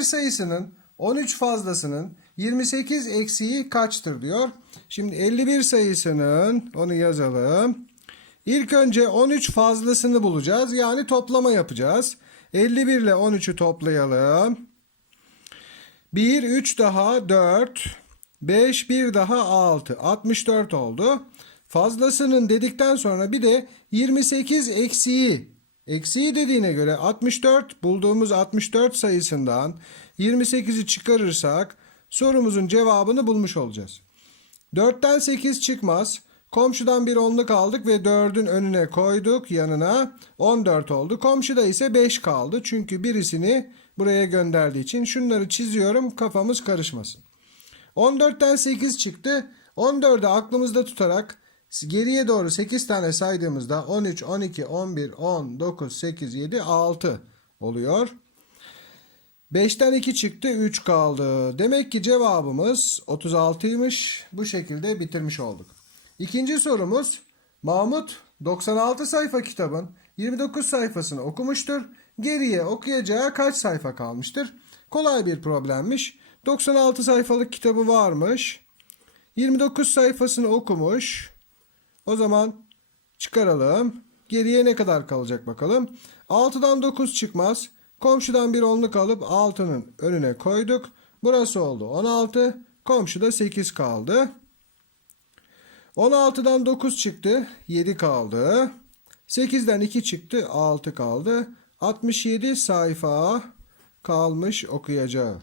51 sayısının 13 fazlasının 28 eksiği kaçtır diyor. Şimdi 51 sayısının onu yazalım. İlk önce 13 fazlasını bulacağız. Yani toplama yapacağız. 51 ile 13'ü toplayalım. 1, 3 daha 4. 5, 1 daha 6. 64 oldu. Fazlasının dedikten sonra bir de 28 eksiği. Eksiği dediğine göre 64 bulduğumuz 64 sayısından 28'i çıkarırsak sorumuzun cevabını bulmuş olacağız. 4'ten 8 çıkmaz. Komşudan bir onluk aldık ve 4'ün önüne koyduk yanına 14 oldu. Komşuda ise 5 kaldı. Çünkü birisini buraya gönderdiği için şunları çiziyorum kafamız karışmasın. 14'ten 8 çıktı. 14'ü aklımızda tutarak geriye doğru 8 tane saydığımızda 13, 12, 11, 10, 9, 8, 7, 6 oluyor. 5'ten 2 çıktı 3 kaldı. Demek ki cevabımız 36'ymış. Bu şekilde bitirmiş olduk. İkinci sorumuz Mahmut 96 sayfa kitabın 29 sayfasını okumuştur. Geriye okuyacağı kaç sayfa kalmıştır? Kolay bir problemmiş. 96 sayfalık kitabı varmış. 29 sayfasını okumuş. O zaman çıkaralım. Geriye ne kadar kalacak bakalım. 6'dan 9 çıkmaz. Komşudan bir onluk alıp 6'nın önüne koyduk. Burası oldu 16. Komşuda 8 kaldı. 16'dan 9 çıktı. 7 kaldı. 8'den 2 çıktı. 6 kaldı. 67 sayfa kalmış okuyacağı.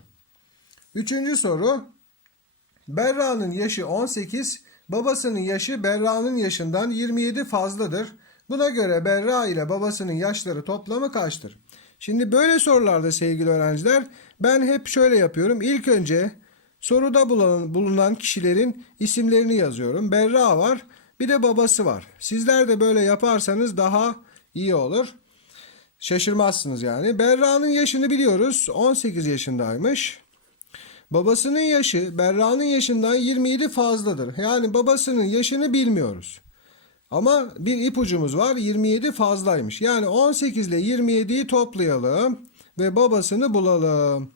Üçüncü soru. Berra'nın yaşı 18, babasının yaşı Berra'nın yaşından 27 fazladır. Buna göre Berra ile babasının yaşları toplamı kaçtır? Şimdi böyle sorularda sevgili öğrenciler ben hep şöyle yapıyorum. İlk önce soruda bulunan, kişilerin isimlerini yazıyorum. Berra var bir de babası var. Sizler de böyle yaparsanız daha iyi olur. Şaşırmazsınız yani. Berra'nın yaşını biliyoruz. 18 yaşındaymış. Babasının yaşı Berra'nın yaşından 27 fazladır. Yani babasının yaşını bilmiyoruz. Ama bir ipucumuz var 27 fazlaymış. Yani 18 ile 27'yi toplayalım ve babasını bulalım.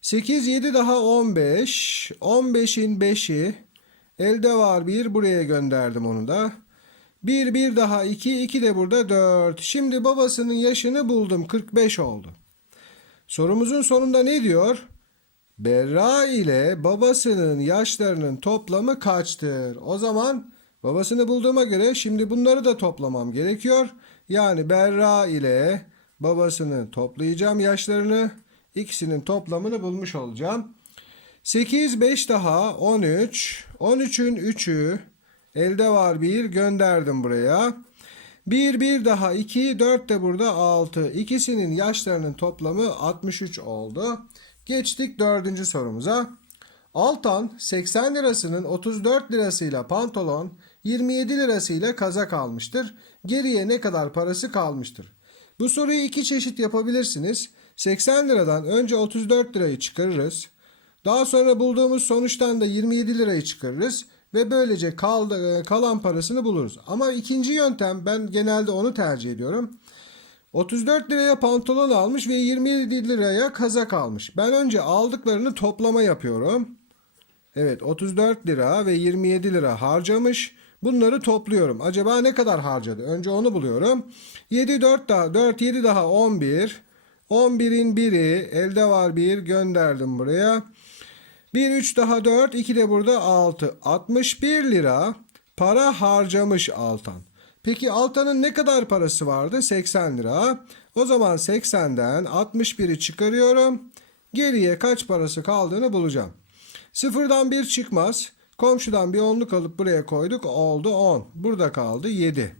8 7 daha 15. 15'in 5'i elde var 1 buraya gönderdim onu da. 1 1 daha 2 2 de burada 4. Şimdi babasının yaşını buldum 45 oldu. Sorumuzun sonunda ne diyor? Berra ile babasının yaşlarının toplamı kaçtır? O zaman babasını bulduğuma göre şimdi bunları da toplamam gerekiyor. Yani Berra ile babasını toplayacağım yaşlarını. İkisinin toplamını bulmuş olacağım. 8 5 daha 13. 13'ün 3'ü elde var 1 gönderdim buraya. 1 1 daha 2 4 de burada 6. İkisinin yaşlarının toplamı 63 oldu. Geçtik dördüncü sorumuza. Altan 80 lirasının 34 lirasıyla pantolon, 27 lirasıyla kazak almıştır. Geriye ne kadar parası kalmıştır? Bu soruyu iki çeşit yapabilirsiniz. 80 liradan önce 34 lirayı çıkarırız. Daha sonra bulduğumuz sonuçtan da 27 lirayı çıkarırız ve böylece kaldı, kalan parasını buluruz. Ama ikinci yöntem ben genelde onu tercih ediyorum. 34 liraya pantolon almış ve 27 liraya kazak almış. Ben önce aldıklarını toplama yapıyorum. Evet 34 lira ve 27 lira harcamış. Bunları topluyorum. Acaba ne kadar harcadı? Önce onu buluyorum. 7 4 daha 4 7 daha 11. 11'in biri elde var 1 gönderdim buraya. 1 3 daha 4 2 de burada 6. 61 lira para harcamış Altan. Peki Altan'ın ne kadar parası vardı? 80 lira. O zaman 80'den 61'i çıkarıyorum. Geriye kaç parası kaldığını bulacağım. Sıfırdan 1 çıkmaz. Komşudan bir onluk alıp buraya koyduk. Oldu 10. Burada kaldı 7.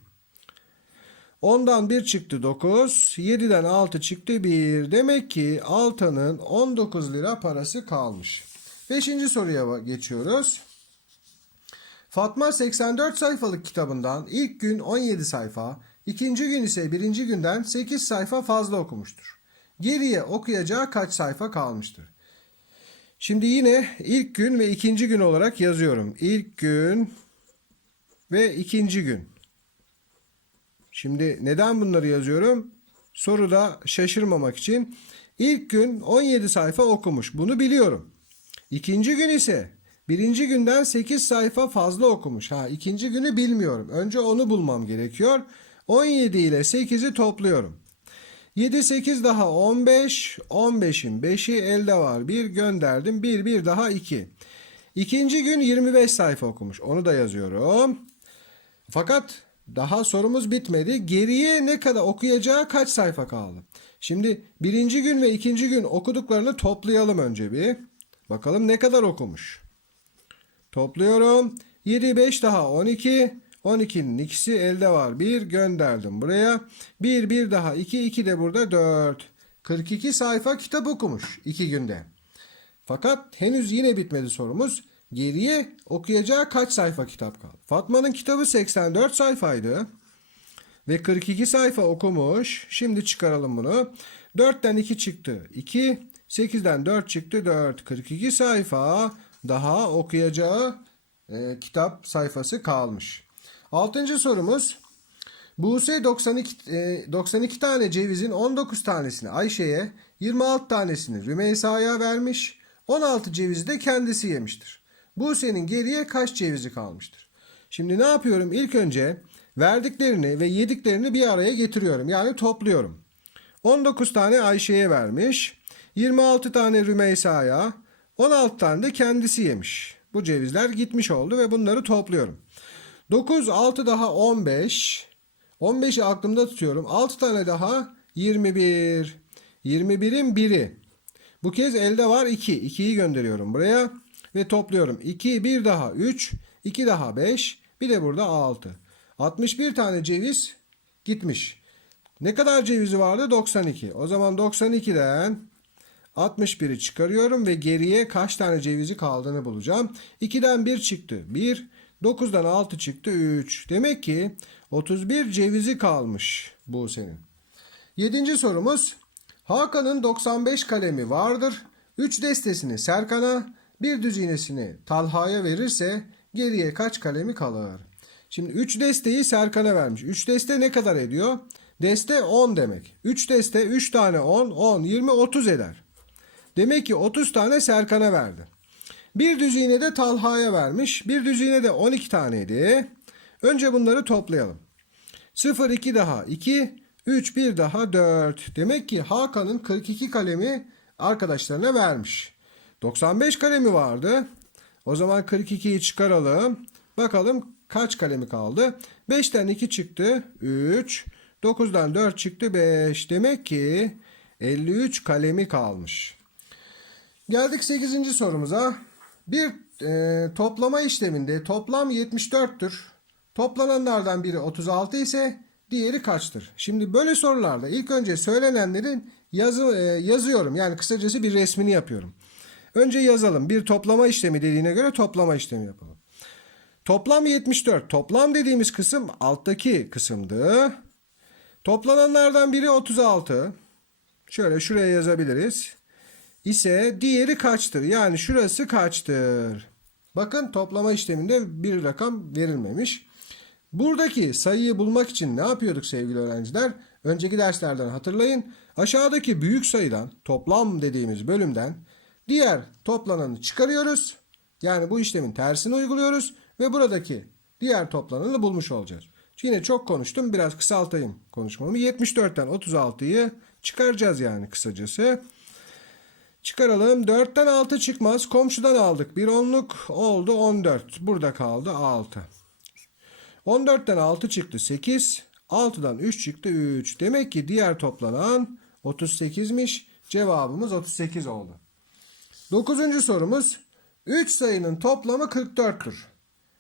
10'dan 1 çıktı 9. 7'den 6 çıktı 1. Demek ki Altan'ın 19 lira parası kalmış. Beşinci soruya geçiyoruz. Fatma 84 sayfalık kitabından ilk gün 17 sayfa, ikinci gün ise birinci günden 8 sayfa fazla okumuştur. Geriye okuyacağı kaç sayfa kalmıştır? Şimdi yine ilk gün ve ikinci gün olarak yazıyorum. İlk gün ve ikinci gün. Şimdi neden bunları yazıyorum? Soruda şaşırmamak için. ilk gün 17 sayfa okumuş. Bunu biliyorum. İkinci gün ise birinci günden 8 sayfa fazla okumuş. Ha ikinci günü bilmiyorum. Önce onu bulmam gerekiyor. 17 ile 8'i topluyorum. 7 8 daha 15. 15'in 5'i elde var. 1 gönderdim. 1 1 daha 2. İkinci gün 25 sayfa okumuş. Onu da yazıyorum. Fakat daha sorumuz bitmedi. Geriye ne kadar okuyacağı kaç sayfa kaldı? Şimdi birinci gün ve ikinci gün okuduklarını toplayalım önce bir. Bakalım ne kadar okumuş. Topluyorum. 7 5 daha 12. 12'nin ikisi elde var. 1 gönderdim buraya. 1 1 daha 2 2 de burada 4. 42 sayfa kitap okumuş 2 günde. Fakat henüz yine bitmedi sorumuz. Geriye okuyacağı kaç sayfa kitap kaldı? Fatma'nın kitabı 84 sayfaydı. Ve 42 sayfa okumuş. Şimdi çıkaralım bunu. 4'ten 2 çıktı. 2. 8'den 4 çıktı. 4. 42 sayfa daha okuyacağı e, kitap sayfası kalmış. Altıncı sorumuz. Buse 92, e, 92 tane cevizin 19 tanesini Ayşe'ye, 26 tanesini Rümeysa'ya vermiş. 16 cevizi de kendisi yemiştir. Buse'nin geriye kaç cevizi kalmıştır? Şimdi ne yapıyorum? İlk önce verdiklerini ve yediklerini bir araya getiriyorum. Yani topluyorum. 19 tane Ayşe'ye vermiş. 26 tane Rümeysa'ya. 16 tane de kendisi yemiş. Bu cevizler gitmiş oldu ve bunları topluyorum. 9, 6 daha 15. 15'i aklımda tutuyorum. 6 tane daha 21. 21'in biri. Bu kez elde var 2. 2'yi gönderiyorum buraya ve topluyorum. 2, 1 daha 3, 2 daha 5, bir de burada 6. 61 tane ceviz gitmiş. Ne kadar cevizi vardı? 92. O zaman 92'den 61'i çıkarıyorum ve geriye kaç tane cevizi kaldığını bulacağım. 2'den 1 çıktı. 1. 9'dan 6 çıktı. 3. Demek ki 31 cevizi kalmış bu senin. Yedinci sorumuz. Hakan'ın 95 kalemi vardır. 3 destesini Serkan'a, bir düzinesini Talha'ya verirse geriye kaç kalemi kalır? Şimdi 3 desteği Serkan'a vermiş. 3 deste ne kadar ediyor? Deste 10 demek. 3 deste 3 tane 10, 10, 20, 30 eder. Demek ki 30 tane Serkan'a verdi. Bir düzine de Talha'ya vermiş. Bir düzine de 12 taneydi. Önce bunları toplayalım. 0 2 daha 2, 3 1 daha 4. Demek ki Hakan'ın 42 kalemi arkadaşlarına vermiş. 95 kalemi vardı. O zaman 42'yi çıkaralım. Bakalım kaç kalemi kaldı? 5'ten 2 çıktı. 3. 9'dan 4 çıktı. 5. Demek ki 53 kalemi kalmış. Geldik 8. sorumuza. Bir e, toplama işleminde toplam 74'tür. Toplananlardan biri 36 ise diğeri kaçtır? Şimdi böyle sorularda ilk önce söylenenlerin yazı, e, yazıyorum. Yani kısacası bir resmini yapıyorum. Önce yazalım. Bir toplama işlemi dediğine göre toplama işlemi yapalım. Toplam 74. Toplam dediğimiz kısım alttaki kısımdı. Toplananlardan biri 36. Şöyle şuraya yazabiliriz. İse diğeri kaçtır? Yani şurası kaçtır? Bakın toplama işleminde bir rakam verilmemiş. Buradaki sayıyı bulmak için ne yapıyorduk sevgili öğrenciler? Önceki derslerden hatırlayın. Aşağıdaki büyük sayıdan toplam dediğimiz bölümden diğer toplananı çıkarıyoruz. Yani bu işlemin tersini uyguluyoruz ve buradaki diğer toplananı bulmuş olacağız. Yine çok konuştum. Biraz kısaltayım konuşmamı. 74'ten 36'yı çıkaracağız yani kısacası. Çıkaralım. 4'ten 6 çıkmaz. Komşudan aldık. Bir onluk oldu 14. Burada kaldı 6. 14'ten 6 çıktı 8. 6'dan 3 çıktı 3. Demek ki diğer toplanan 38'miş. Cevabımız 38 oldu. 9. sorumuz. 3 sayının toplamı 44'tür.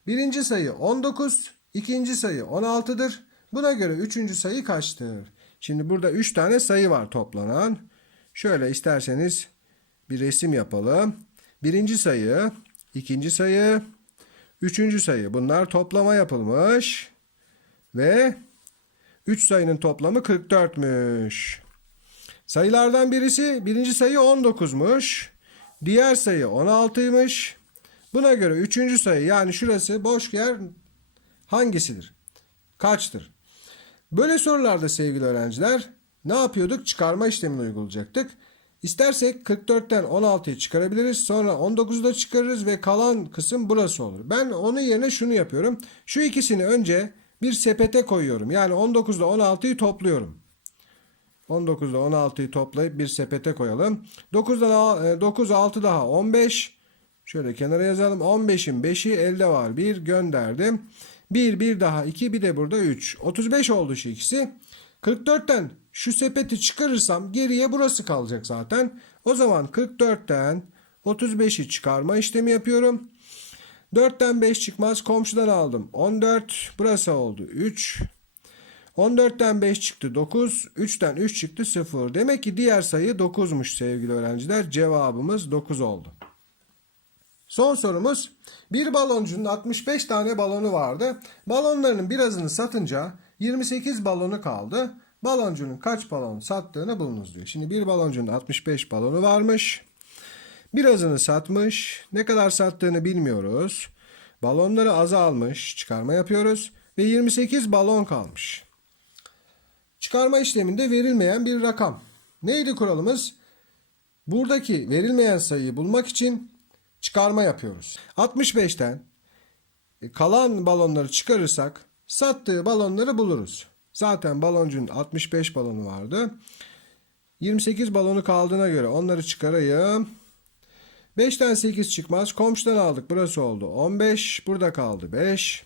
Birinci sayı 19, ikinci sayı 16'dır. Buna göre üçüncü sayı kaçtır? Şimdi burada 3 tane sayı var toplanan. Şöyle isterseniz bir resim yapalım. Birinci sayı, ikinci sayı, üçüncü sayı. Bunlar toplama yapılmış. Ve 3 sayının toplamı 44'müş. Sayılardan birisi birinci sayı 19'muş. Diğer sayı 16'ymış. Buna göre üçüncü sayı yani şurası boş yer hangisidir? Kaçtır? Böyle sorularda sevgili öğrenciler ne yapıyorduk? Çıkarma işlemini uygulayacaktık. İstersek 44'ten 16'yı çıkarabiliriz. Sonra 19'u da çıkarırız ve kalan kısım burası olur. Ben onun yerine şunu yapıyorum. Şu ikisini önce bir sepete koyuyorum. Yani 19 ile 16'yı topluyorum. 19 ile 16'yı toplayıp bir sepete koyalım. 9'dan 9 6 daha 15. Şöyle kenara yazalım. 15'in 5'i elde var. 1 gönderdim. 1 bir daha 2 bir de burada 3. 35 oldu şu ikisi. 44'ten şu sepeti çıkarırsam geriye burası kalacak zaten. O zaman 44'ten 35'i çıkarma işlemi yapıyorum. 4'ten 5 çıkmaz. Komşudan aldım. 14. Burası oldu. 3. 14'ten 5 çıktı 9. 3'ten 3 çıktı 0. Demek ki diğer sayı 9'muş sevgili öğrenciler. Cevabımız 9 oldu. Son sorumuz. Bir baloncunun 65 tane balonu vardı. Balonlarının birazını satınca 28 balonu kaldı. Baloncunun kaç balon sattığını bulunuz diyor. Şimdi bir baloncunun 65 balonu varmış. Birazını satmış. Ne kadar sattığını bilmiyoruz. Balonları azalmış. Çıkarma yapıyoruz. Ve 28 balon kalmış. Çıkarma işleminde verilmeyen bir rakam. Neydi kuralımız? Buradaki verilmeyen sayıyı bulmak için çıkarma yapıyoruz. 65'ten e, kalan balonları çıkarırsak sattığı balonları buluruz. Zaten baloncunun 65 balonu vardı. 28 balonu kaldığına göre onları çıkarayım. 5'ten 8 çıkmaz. Komşudan aldık. Burası oldu. 15. Burada kaldı 5.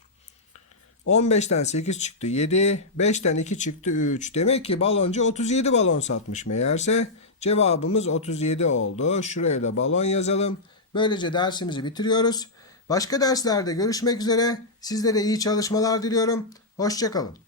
15'ten 8 çıktı 7. 5'ten 2 çıktı 3. Demek ki baloncu 37 balon satmış meğerse. Cevabımız 37 oldu. Şuraya da balon yazalım. Böylece dersimizi bitiriyoruz. Başka derslerde görüşmek üzere. Sizlere iyi çalışmalar diliyorum. Hoşçakalın.